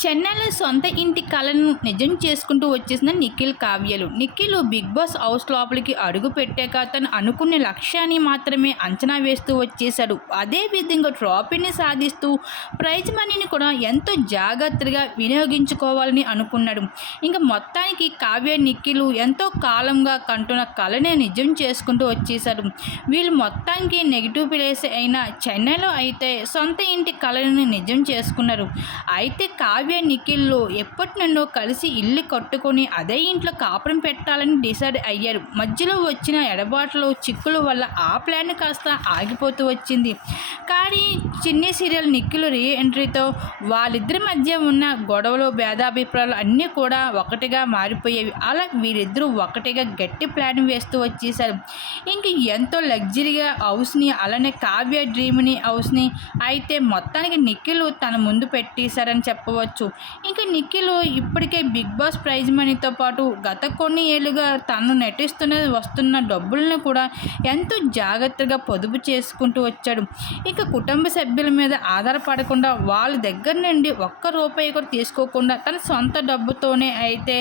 చెన్నైలో సొంత ఇంటి కళను నిజం చేసుకుంటూ వచ్చేసిన నిఖిల్ కావ్యలు. నిఖిల్ బిగ్ బాస్ హౌస్ లోపలికి అడుగు పెట్టాక తను అనుకున్న లక్ష్యాన్ని మాత్రమే అంచనా వేస్తూ వచ్చేశాడు. అదేవిధంగా ట్రాఫీని సాధిస్తూ ప్రైజ్ మనీని కూడా ఎంతో జాగ్రత్తగా వినియోగించుకోవాలని అనుకున్నాడు. ఇంకా మొత్తానికి కావ్య నిఖిల్ ఎంతో కాలంగా కంటున్న కళనే నిజం చేసుకుంటూ వచ్చేశాడు వీళ్ళు మొత్తానికి నెగిటివ్ ప్లేస్ అయిన చెన్నైలో అయితే సొంత ఇంటి కళను నిజం చేసుకున్నారు. అయితే కావ్య నిఖిల్లో. ఎప్పటి నుండో కలిసి ఇల్లు కట్టుకొని అదే ఇంట్లో కాపురం పెట్టాలని డిసైడ్ అయ్యారు. మధ్యలో వచ్చిన ఎడబాట్లు చిక్కుల వల్ల ఆ ప్లాన్ కాస్త ఆగిపోతూ వచ్చింది. కానీ చిన్ని సీరియల్ నిఖిల్ రీ ఎంట్రీతో వాళ్ళిద్దరి మధ్య ఉన్న గొడవలు భేదాభిప్రాయాలు అన్నీ కూడా ఒకటిగా మారిపోయేవి. అలా వీరిద్దరూ ఒకటిగా గట్టి ప్లాన్ వేస్తూ వచ్చేసారు ఇంక ఎంతో లగ్జరీగా హౌస్ని అలానే కావ్య డ్రీమ్ని హౌస్ని అయితే మొత్తానికి నిఖిల్ తన ముందు పెట్టేశారని చెప్పవచ్చు. ఇంకా నిఖిల్ ఇప్పటికే బిగ్ బాస్ ప్రైజ్ మనీతో పాటు గత కొన్ని ఏళ్ళుగా తను నటిస్తున్న వస్తున్న డబ్బులను కూడా ఎంతో జాగ్రత్తగా పొదుపు చేసుకుంటూ వచ్చాడు. ఇక కుటుంబ సభ్యుల మీద ఆధారపడకుండా వాళ్ళ దగ్గర నుండి ఒక్క రూపాయి కూడా తీసుకోకుండా తన సొంత డబ్బుతోనే అయితే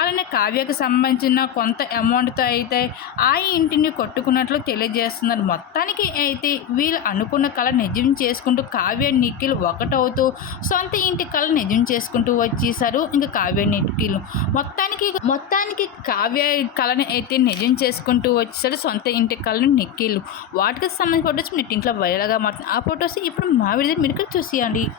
అలానే కావ్యకు సంబంధించిన కొంత అమౌంట్తో అయితే ఆ ఇంటిని కొట్టుకున్నట్లు తెలియజేస్తున్నారు. మొత్తానికి అయితే వీళ్ళు అనుకున్న కళ నిజం చేసుకుంటూ కావ్య నిఖిల్ ఒకటవుతూ సొంత ఇంటి కళ నిజం చేసుకుంటూ వచ్చేసారు ఇంకా కావ్య నిఖిల్ మొత్తానికి మొత్తానికి కావ్య కళను అయితే నిజం చేసుకుంటూ వచ్చేసాడు సొంత ఇంటి కళను నిఖిల్ వాటికి సంబంధించిన ఫొటోస్ నెట్ ఇంట్లో వైరల్గా మారుతుంది ఆ ఫొటోస్ ఇప్పుడు మా వీడియో మీరు చూసేయండి.